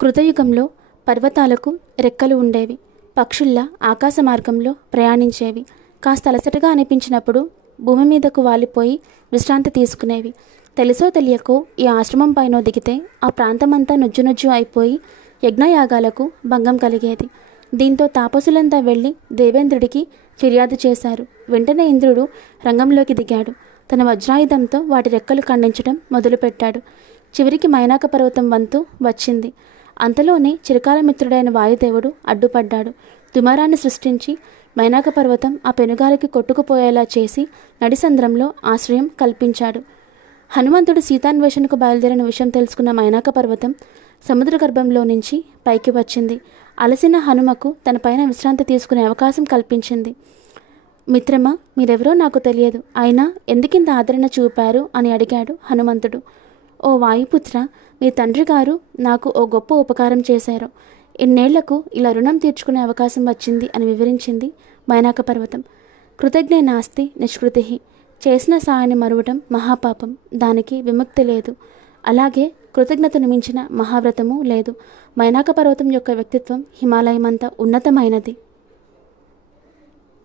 కృతయుగంలో పర్వతాలకు రెక్కలు ఉండేవి. పక్షుల్లా ఆకాశ మార్గంలో ప్రయాణించేవి. కాస్త అలసటగా అనిపించినప్పుడు భూమి మీదకు వాలిపోయి విశ్రాంతి తీసుకునేవి. తెలుసో తెలియకో ఈ ఆశ్రమం పైన దిగితే ఆ ప్రాంతమంతా నుజ్జు అయిపోయి యజ్ఞయాగాలకు భంగం కలిగేది. దీంతో తాపసులంతా వెళ్ళి దేవేంద్రుడికి ఫిర్యాదు చేశారు. వెంటనే ఇంద్రుడు రంగంలోకి దిగాడు. తన వజ్రాయుధంతో వాటి రెక్కలు ఖండించడం మొదలుపెట్టాడు. చివరికి మైనాక పర్వతం వంతు వచ్చింది. అంతలోనే చిరకాల మిత్రుడైన వాయుదేవుడు అడ్డుపడ్డాడు. దుమారాన్ని సృష్టించి మైనాక పర్వతం ఆ పెనుగాలికి కొట్టుకుపోయేలా చేసి నడిసంద్రంలో ఆశ్రయం కల్పించాడు. హనుమంతుడు సీతాన్వేషణకు బయలుదేరిన విషయం తెలుసుకున్న మైనాక పర్వతం సముద్ర గర్భంలో నుంచి పైకి వచ్చింది. అలసిన హనుమకు తన పైన విశ్రాంతి తీసుకునే అవకాశం కల్పించింది. మిత్రమా, మీరెవరో నాకు తెలియదు, అయినా ఎందుకింత ఆదరణ చూపారు అని అడిగాడు హనుమంతుడు. ఓ వాయుపుత్ర, మీ తండ్రి గారు నాకు ఓ గొప్ప ఉపకారం చేశారు. ఇన్నేళ్లకు ఇలా రుణం తీర్చుకునే అవకాశం వచ్చింది అని వివరించింది మైనాక పర్వతం. కృతజ్ఞ నాస్తి నిష్కృతి. చేసిన సాయాన్ని మరువటం మహాపాపం, దానికి విముక్తి లేదు. అలాగే కృతజ్ఞతను మించిన మహావ్రతము లేదు. మైనాక పర్వతం యొక్క వ్యక్తిత్వం హిమాలయమంతా ఉన్నతమైనది.